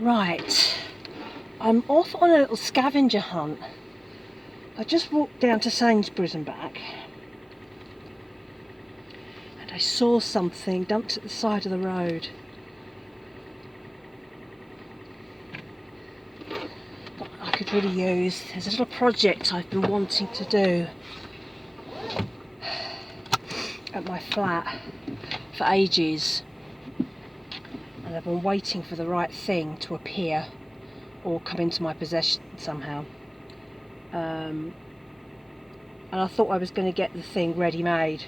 Right, I'm off on a little scavenger hunt. I just walked down to Sainsbury's and back, and I saw something dumped at the side of the road. I could really use. There's a little project I've been wanting to do at my flat for ages, and I've been waiting for the right thing to appear or come into my possession somehow. And I thought I was going to get the thing ready-made,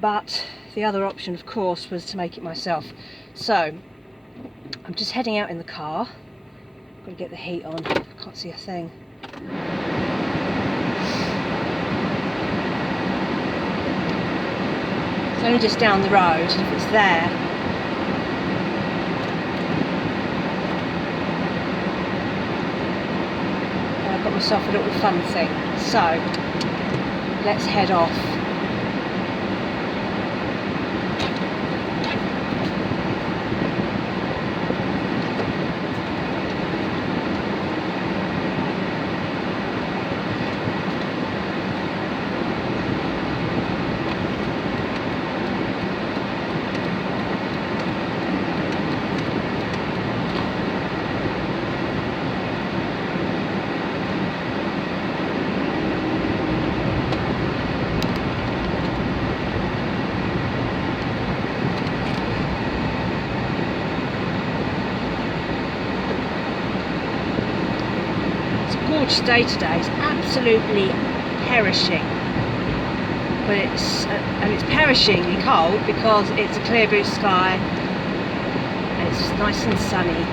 but the other option of course was to make it myself. So I'm just heading out in the car. Got to get the heat on, I can't see a thing. It's only just down the road, and if it's there, I've got myself a little fun thing. So let's head off. Gorgeous day today. It's absolutely perishing, but it's perishingly cold because it's a clear blue sky and it's nice and sunny.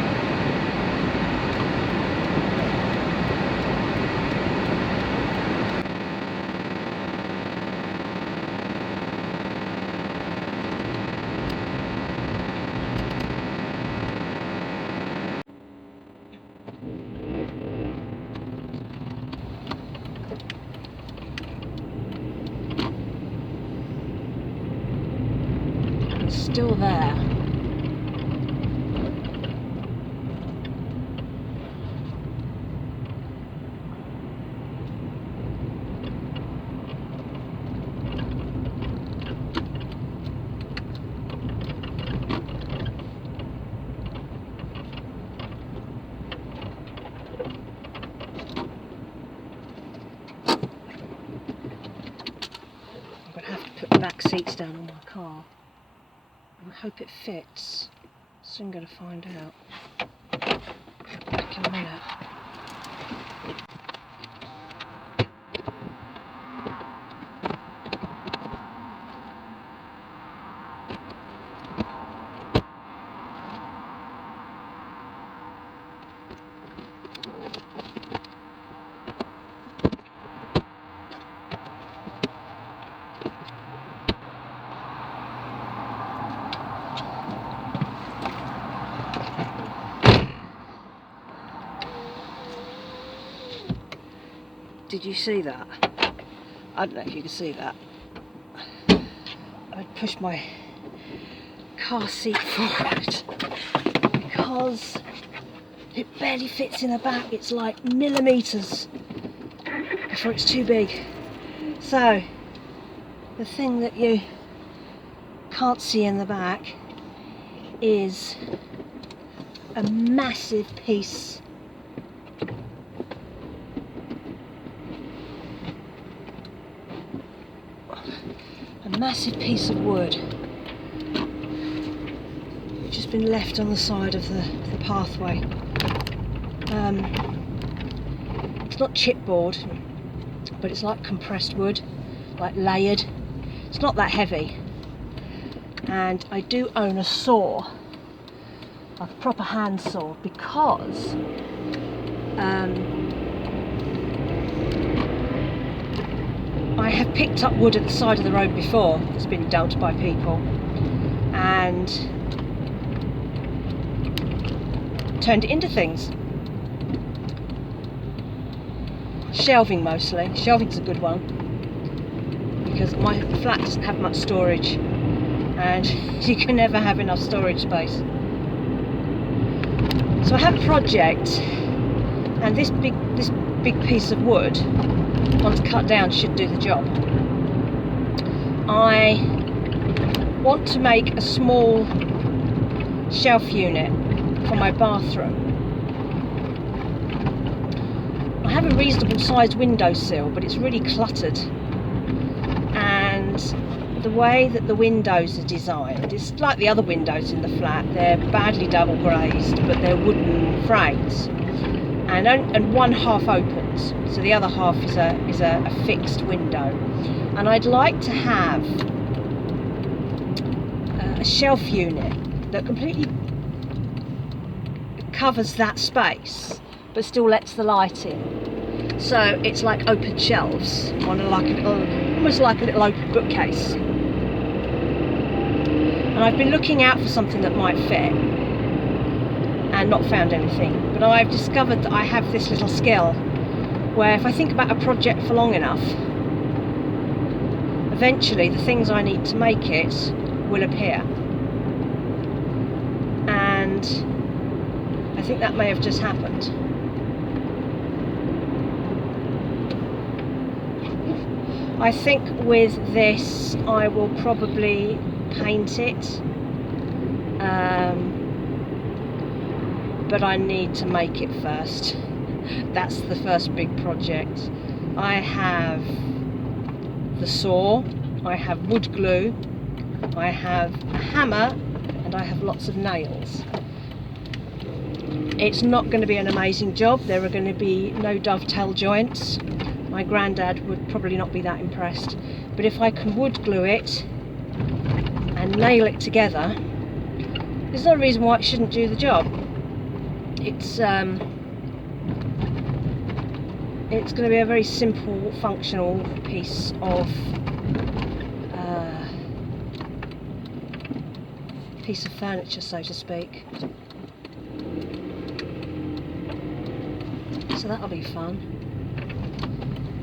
Still there. I'm going to have to put the back seats down on my car. I hope it fits. Soon going to find out. Back in a minute. Did you see that? I don't know if you can see that. I pushed my car seat forward because it barely fits in the back. It's like millimetres before it's too big. So the thing that you can't see in the back is a massive piece of wood which has been left on the side of the pathway. It's not chipboard, but it's like compressed wood, like layered. It's not that heavy, and I do own a saw, like a proper hand saw, because I have picked up wood at the side of the road before that's been dumped by people and turned it into things. Shelving mostly. Shelving's a good one because my flat doesn't have much storage and you can never have enough storage space. So I have a project, and this big piece of wood, once cut down, should do the job. I want to make a small shelf unit for my bathroom. I have a reasonable sized windowsill, but it's really cluttered, and the way that the windows are designed, it's like the other windows in the flat. They're badly double glazed, but they're wooden frames, and one half opens, so the other half is a fixed window. And I'd like to have a shelf unit that completely covers that space but still lets the light in. So it's like open shelves on almost like a little open bookcase. And I've been looking out for something that might fit and not found anything. But I've discovered that I have this little skill where if I think about a project for long enough, eventually the things I need to make it will appear. And I think that may have just happened. I think with this I will probably paint it, but I need to make it first. That's the first big project. I have the saw, I have wood glue, I have a hammer, and I have lots of nails. It's not going to be an amazing job. There are going to be no dovetail joints. My granddad would probably not be that impressed. But if I can wood glue it and nail it together, there's no reason why it shouldn't do the job. It's going to be a very simple, functional piece of furniture, so to speak. So that'll be fun.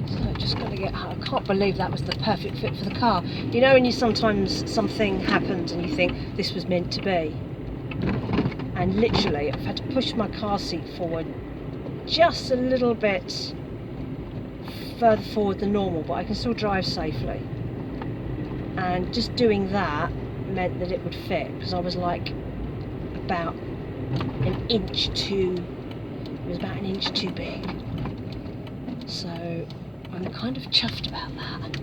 So just got to get. I can't believe that was the perfect fit for the car. You know, when you sometimes something happens and you think this was meant to be, and literally I've had to push my car seat forward just a little bit further forward than normal, but I can still drive safely. And just doing that meant that it would fit, because I was like about an inch too. It was about an inch too big. So I'm kind of chuffed about that.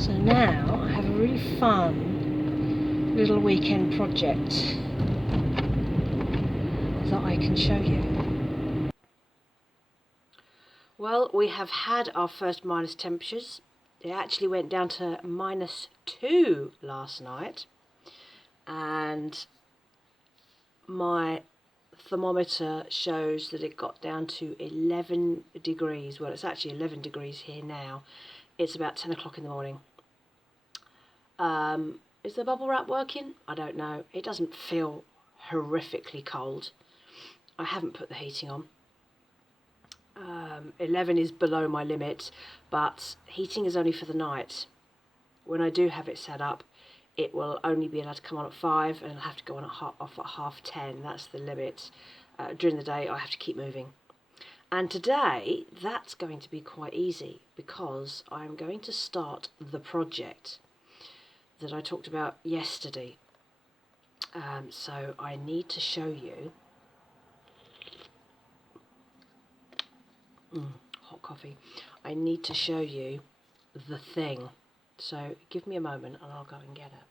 So now I have a really fun little weekend project that I can show you. Well, we have had our first minus temperatures. It actually went down to -2 last night, and my thermometer shows that it got down to 11 degrees. Well, it's actually 11 degrees here now. It's about 10 o'clock in the morning. Is the bubble wrap working? I don't know. It doesn't feel horrifically cold. I haven't put the heating on. 11 is below my limit, but heating is only for the night. When I do have it set up, it will only be allowed to come on at 5, and it'll have to go on off at 10:30. That's the limit. During the day, I have to keep moving. And today, that's going to be quite easy, because I'm going to start the project that I talked about yesterday. So I need to show you. Hot coffee. I need to show you the thing. So give me a moment and I'll go and get it.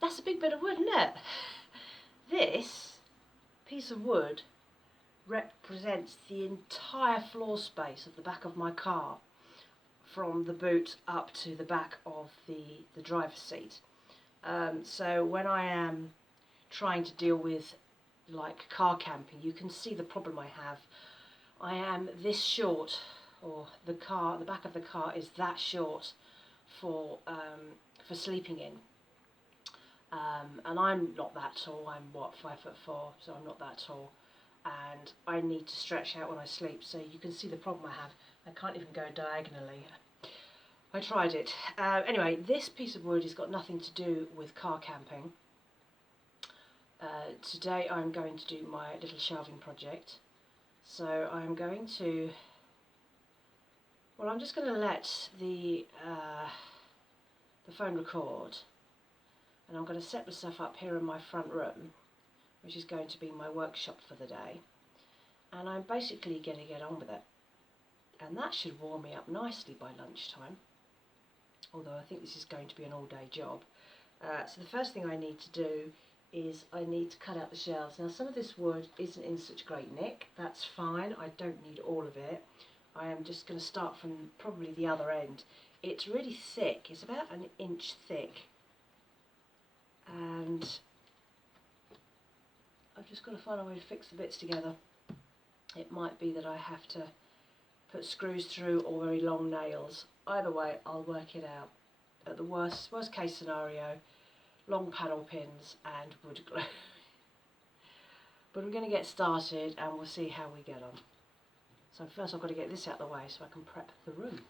That's a big bit of wood, isn't it? This piece of wood represents the entire floor space of the back of my car, from the boot up to the back of the driver's seat. So when I am trying to deal with like car camping, you can see the problem I have. I am this short, or the back of the car is that short for sleeping in. And I'm not that tall. I'm what, 5'4", so I'm not that tall. And I need to stretch out when I sleep, so you can see the problem I have. I can't even go diagonally. I tried it. Anyway, this piece of wood has got nothing to do with car camping. Today I'm going to do my little shelving project. So I'm going to, well, I'm just going to let the phone record, and I'm going to set myself up here in my front room, which is going to be my workshop for the day, and I'm basically going to get on with it, and that should warm me up nicely by lunchtime, although I think this is going to be an all-day job. So the first thing I need to do is I need to cut out the shelves. Now some of this wood isn't in such great nick, that's fine, I don't need all of it. I am just going to start from probably the other end. It's really thick, it's about an inch thick, and I've just got to find a way to fix the bits together. It might be that I have to put screws through or very long nails. Either way, I'll work it out. At the worst case scenario, long paddle pins and wood glue. But we're going to get started and we'll see how we get on. So first I've got to get this out of the way so I can prep the room.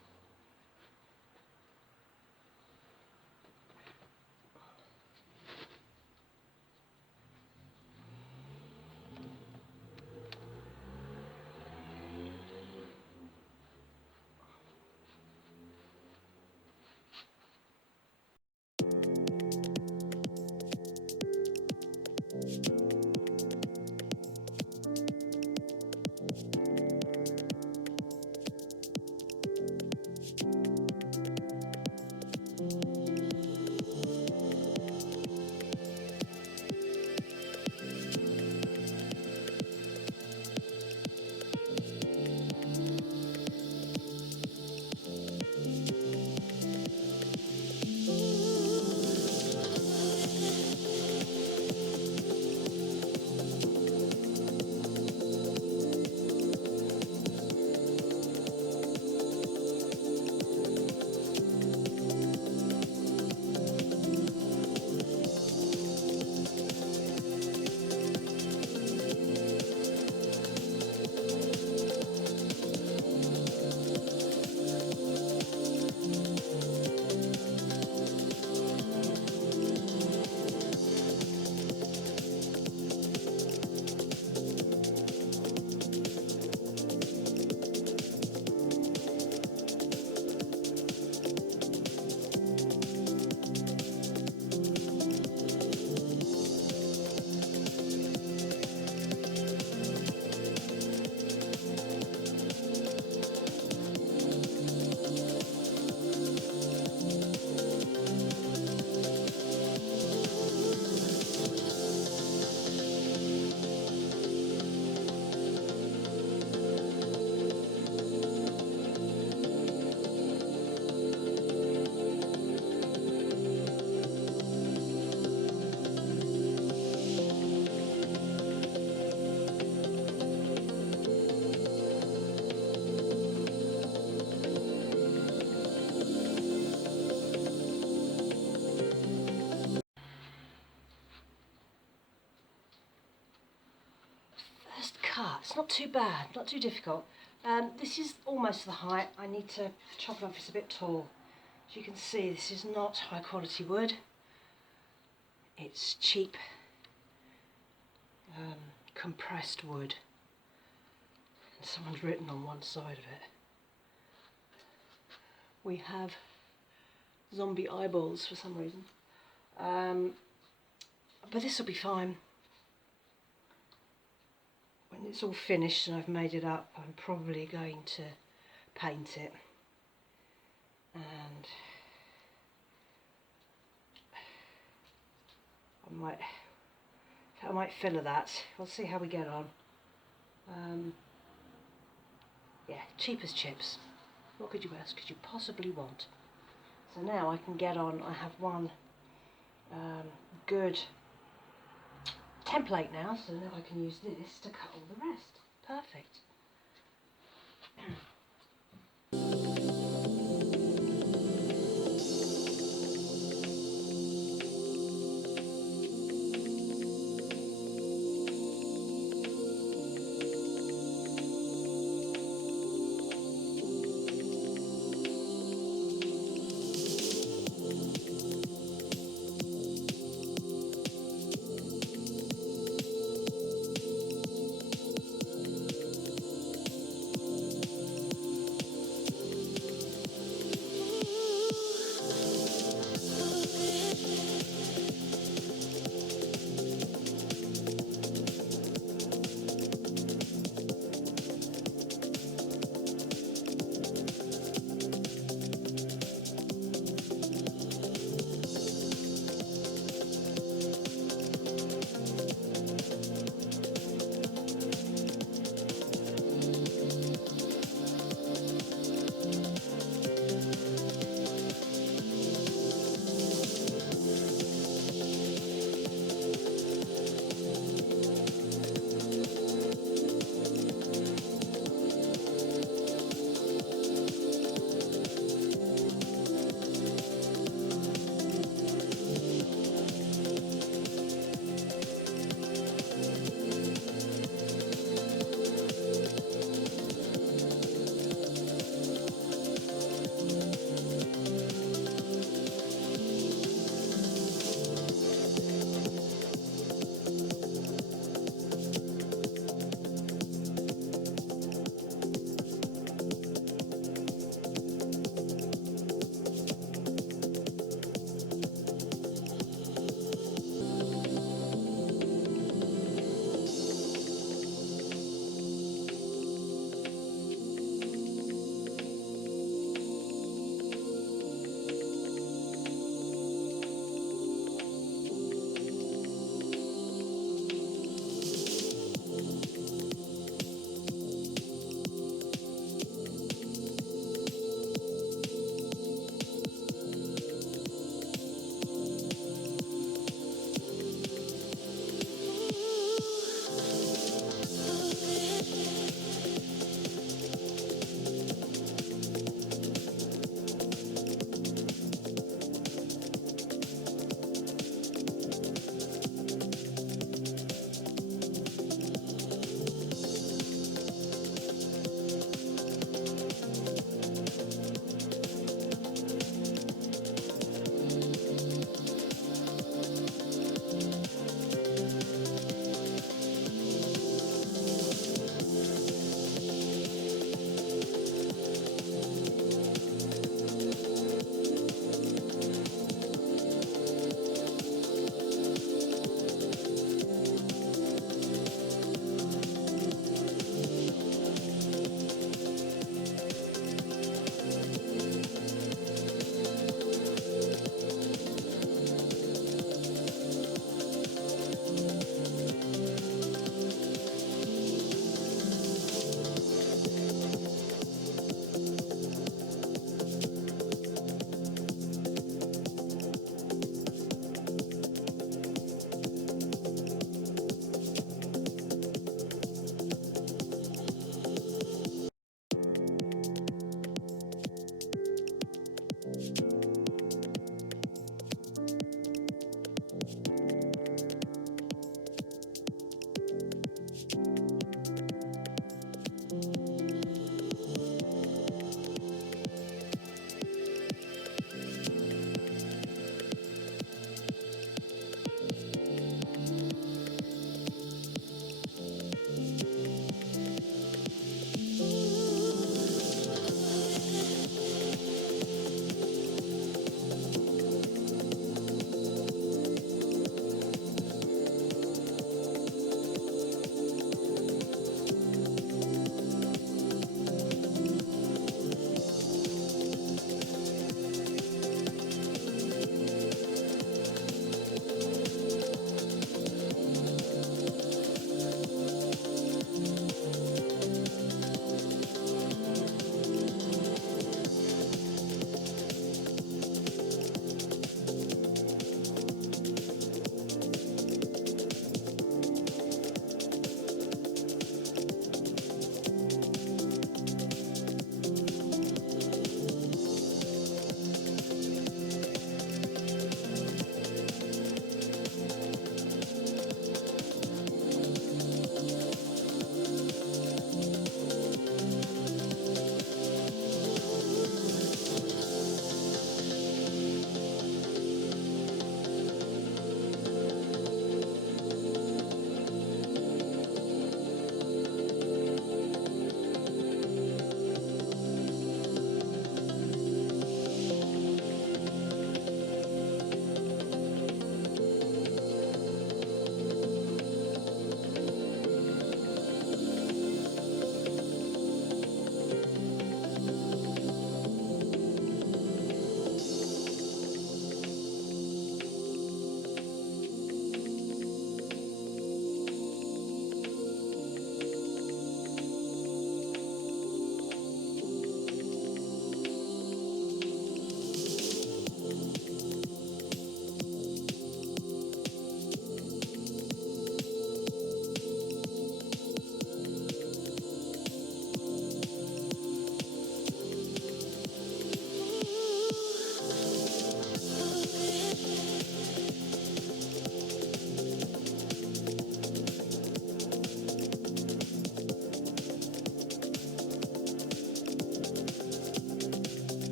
It's not too bad, not too difficult. This is almost the height. I need to chop it off, it's a bit tall. As you can see, this is not high quality wood. It's cheap compressed wood. And someone's written on one side of it. We have zombie eyeballs for some reason. But this will be fine. When it's all finished and I've made it up, I'm probably going to paint it, and I might filler that. We'll see how we get on. Yeah, cheap as chips. What could you else could you possibly want? So now I can get on. I have one good template now, so now I can use this to cut all the rest. Perfect.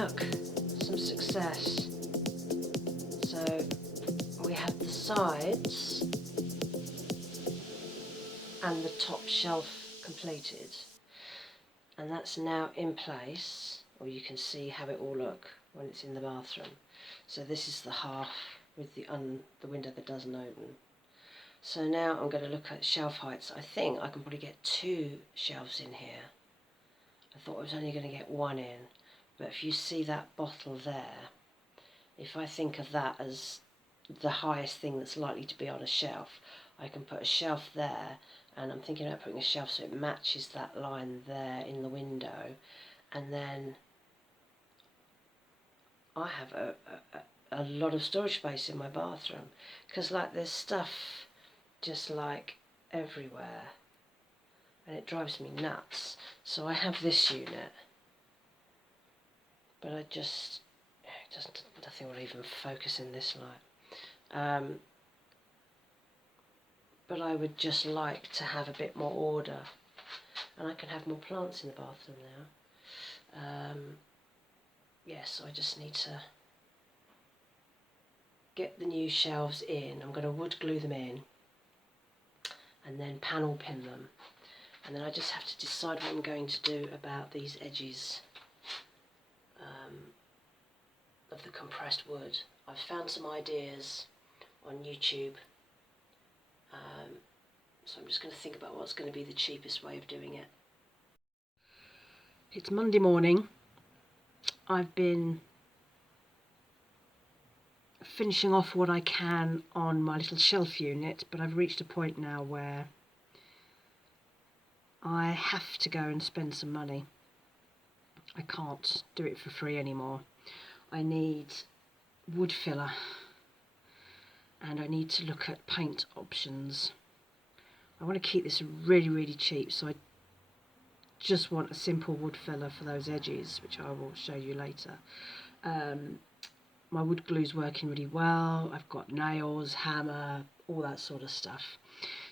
look, some success. So we have the sides and the top shelf completed, and that's now in place, or you can see how it will look when it's in the bathroom. So this is the half with the window that doesn't open. So now I'm going to look at shelf heights. I think I can probably get 2 shelves in here. I thought I was only going to get 1 in, but if you see that bottle there, if I think of that as the highest thing that's likely to be on a shelf, I can put a shelf there, and I'm thinking about putting a shelf so it matches that line there in the window, and then I have a lot of storage space in my bathroom, because like there's stuff just like everywhere and it drives me nuts. So I have this unit, but nothing will even focus in this light. But I would just like to have a bit more order, and I can have more plants in the bathroom now. Yes, I just need to get the new shelves in. I'm going to wood glue them in and then panel pin them, and then I just have to decide what I'm going to do about these edges of the compressed wood. I've found some ideas on YouTube, so I'm just going to think about what's going to be the cheapest way of doing it. It's Monday morning. I've been finishing off what I can on my little shelf unit, but I've reached a point now where I have to go and spend some money. I can't do it for free anymore. I need wood filler, and I need to look at paint options. I want to keep this really cheap, so I just want a simple wood filler for those edges, which I will show you later. My wood glue's working really well. I've got nails, hammer, all that sort of stuff.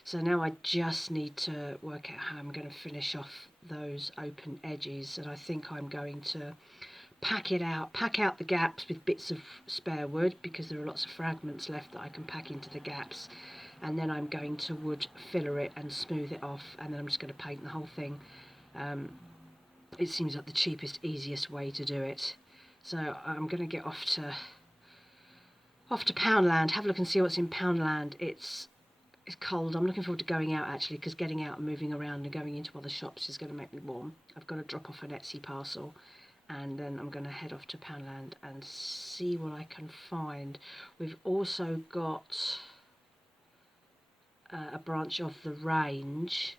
So now I just need to work out how I'm going to finish off those open edges, and I think I'm going to pack out the gaps with bits of spare wood, because there are lots of fragments left that I can pack into the gaps, and then I'm going to wood filler it and smooth it off, and then I'm just going to paint the whole thing. It seems like the cheapest, easiest way to do it. So I'm going to get off to Poundland, have a look and see what's in Poundland. It's cold. I'm looking forward to going out, actually, because getting out and moving around and going into other shops is going to make me warm. I've got to drop off an Etsy parcel, and then I'm going to head off to Poundland and see what I can find. We've also got a branch of the range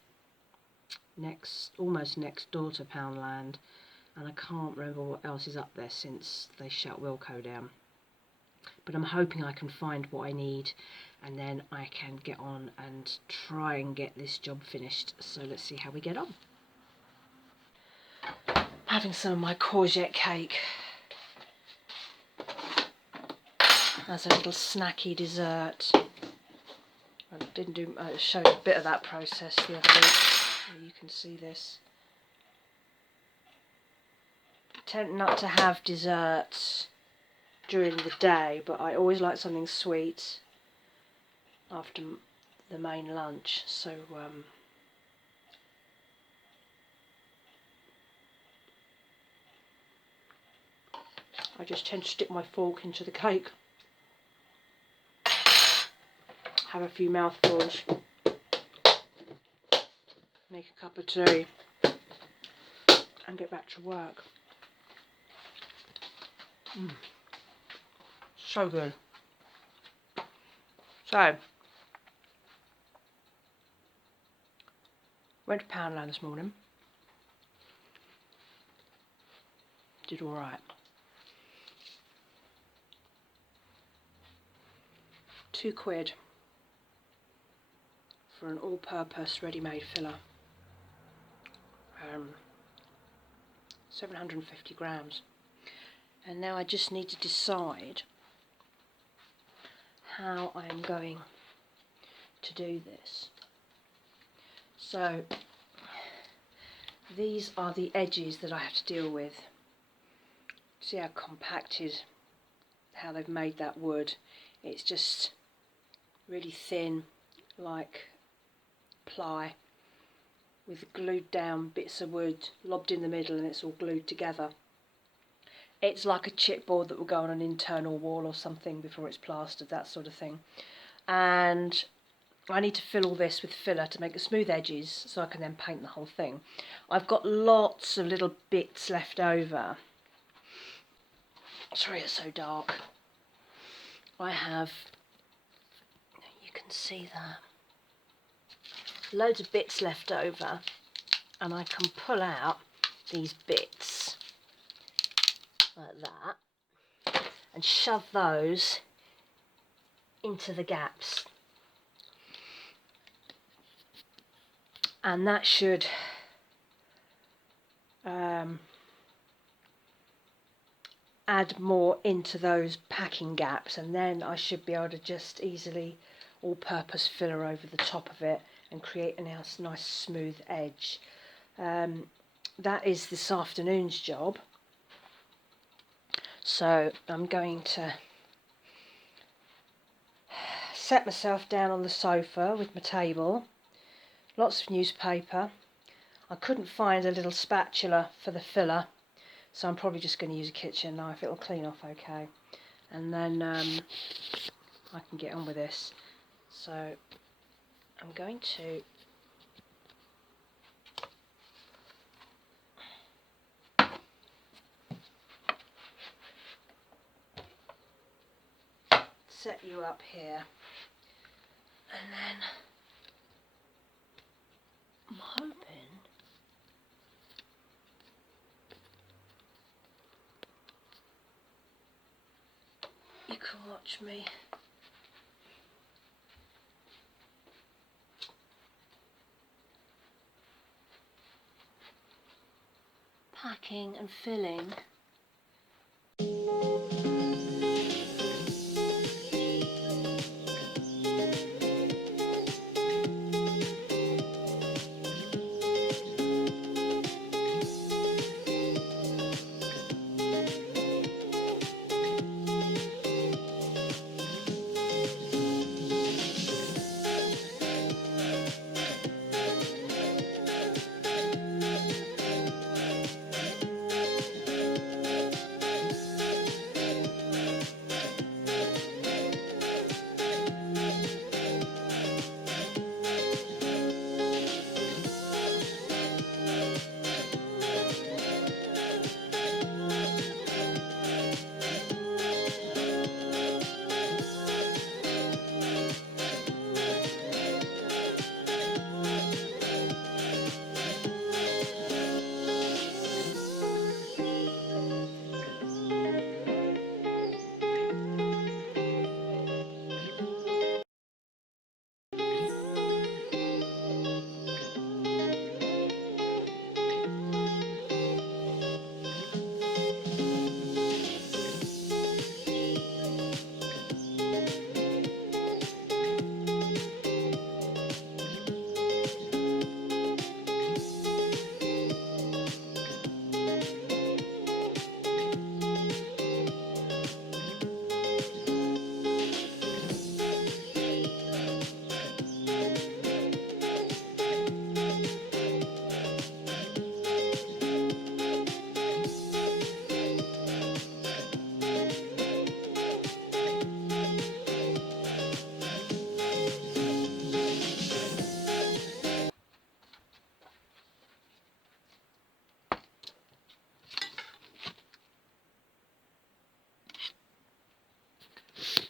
almost next door to Poundland, and I can't remember what else is up there since they shut Wilco down. But I'm hoping I can find what I need, and then I can get on and try and get this job finished. So let's see how we get on. Having some of my courgette cake as a little snacky dessert. I didn't show a bit of that process the other week. You can see this. I tend not to have desserts during the day, but I always like something sweet after the main lunch, so I just tend to stick my fork into the cake, have a few mouthfuls, make a cup of tea, and get back to work. So good. So, went to Poundland this morning. Did alright. £2 for an all-purpose ready-made filler. 750 grams. And now I just need to decide how I am going to do this. So these are the edges that I have to deal with. See how compacted, how they've made that wood. It's just really thin, like ply, with glued down bits of wood lobbed in the middle, and it's all glued together. It's like a chipboard that will go on an internal wall or something before it's plastered, that sort of thing. And I need to fill all this with filler to make the smooth edges so I can then paint the whole thing. I've got lots of little bits left over. Sorry it's so dark. I have, you can see that, loads of bits left over, and I can pull out these bits like that and shove those into the gaps, and that should add more into those packing gaps, and then I should be able to just easily all-purpose filler over the top of it and create a nice smooth edge. That is this afternoon's job, so I'm going to set myself down on the sofa with my table, lots of newspaper. I couldn't find a little spatula for the filler, so I'm probably just going to use a kitchen knife. It'll clean off okay, and then I can get on with this. So I'm going to set you up here, and then I'm hoping you can watch me packing and filling.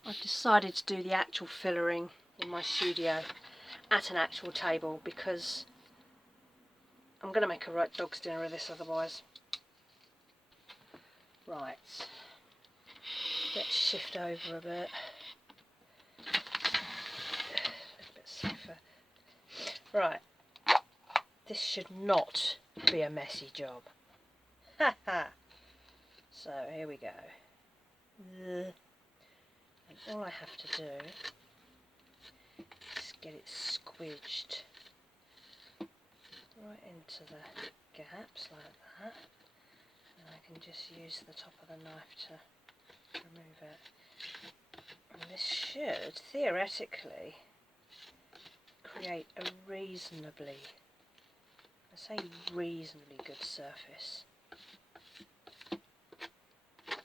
I've decided to do the actual fillering in my studio at an actual table because I'm going to make a right dog's dinner of this otherwise. Right, let's shift over a bit. A bit safer. Right, this should not be a messy job. Ha ha! So here we go. And all I have to do is get it squidged right into the gaps like that. And I can just use the top of the knife to remove it. And this should, theoretically, create a reasonably, I say reasonably good surface.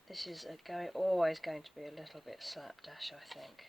This is always going to be a little bit slapdash, I think.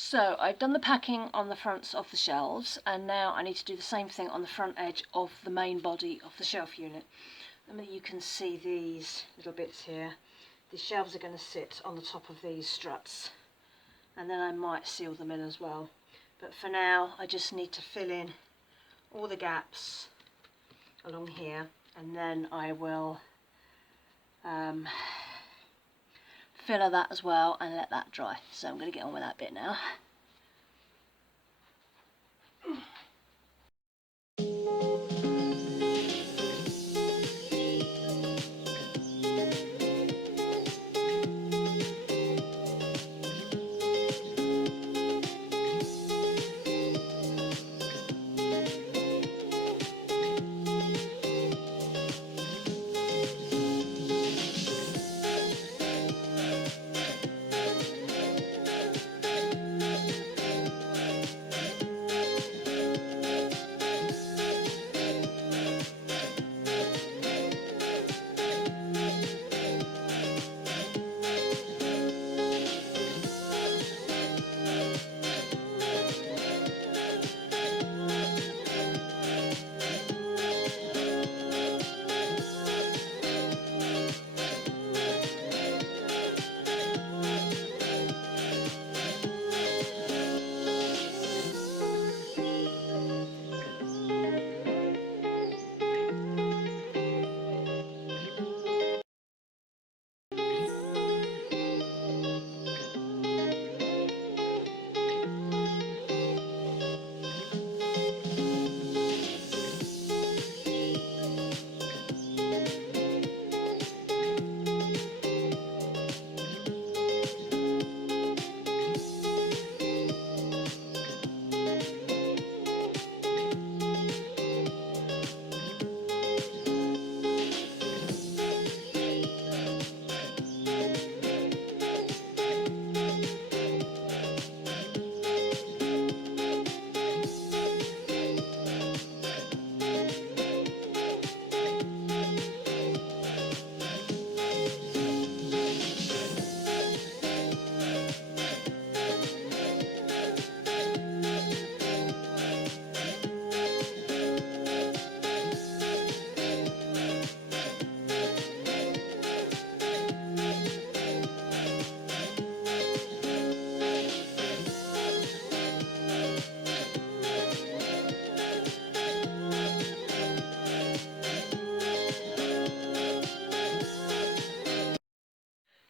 So I've done the packing on the fronts of the shelves, and now I need to do the same thing on the front edge of the main body of the shelf unit. And you can see these little bits here. The shelves are going to sit on the top of these struts, and then I might seal them in as well. But for now I just need to fill in all the gaps along here, and then I will filler that as well and let that dry. So I'm going to get on with that bit now.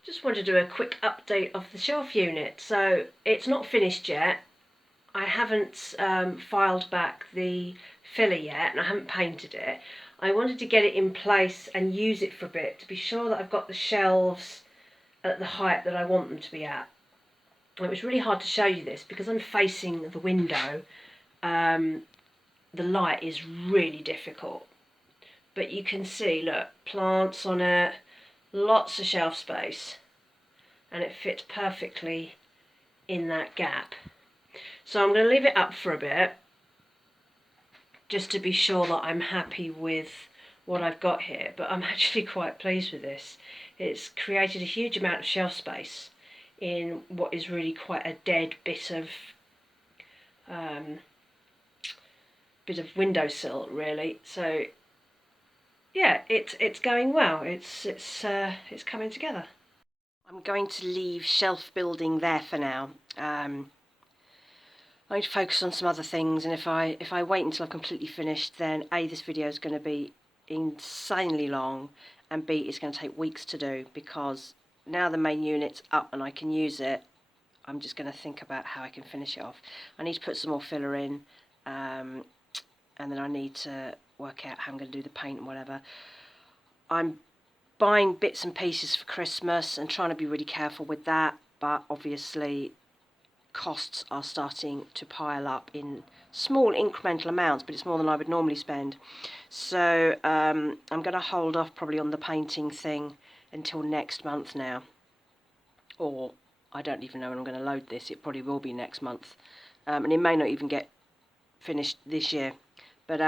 Just wanted to do a quick update of the shelf unit. So it's not finished yet. I haven't filed back the filler yet, and I haven't painted it. I wanted to get it in place and use it for a bit to be sure that I've got the shelves at the height that I want them to be at. And it was really hard to show you this because I'm facing the window. The light is really difficult. But you can see, look, plants on it, lots of shelf space, and it fits perfectly in that gap. So I'm going to leave it up for a bit, just to be sure that I'm happy with what I've got here, but I'm actually quite pleased with this. It's created a huge amount of shelf space in what is really quite a dead bit of windowsill, really. So yeah, it's going well. It's coming together. I'm going to leave shelf building there for now. I need to focus on some other things, and if I wait until I've completely finished, then A, this video is going to be insanely long, and B, it's going to take weeks to do, because now the main unit's up and I can use it, I'm just going to think about how I can finish it off. I need to put some more filler in, and then I need to work out how I'm going to do the paint and whatever. I'm buying bits and pieces for Christmas and trying to be really careful with that, but obviously costs are starting to pile up in small incremental amounts, but it's more than I would normally spend. So I'm going to hold off probably on the painting thing until next month now, or I don't even know when I'm going to load this. It probably will be next month, and it may not even get finished this year, but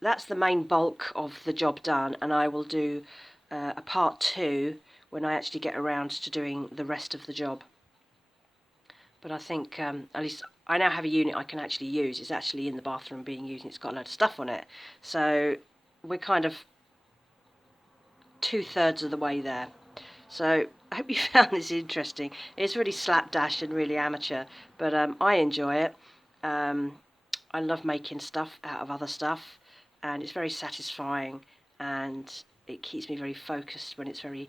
that's the main bulk of the job done, and I will do a part 2 when I actually get around to doing the rest of the job. But I think at least I now have a unit I can actually use. It's actually in the bathroom being used, and it's got a load of stuff on it. So we're kind of 2/3 of the way there. So I hope you found this interesting. It's really slapdash and really amateur, but I enjoy it. I love making stuff out of other stuff, and it's very satisfying, and it keeps me very focused when it's very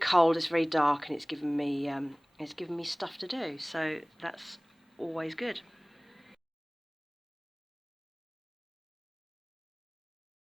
cold, it's very dark, and it's given me stuff to do. So that's always good.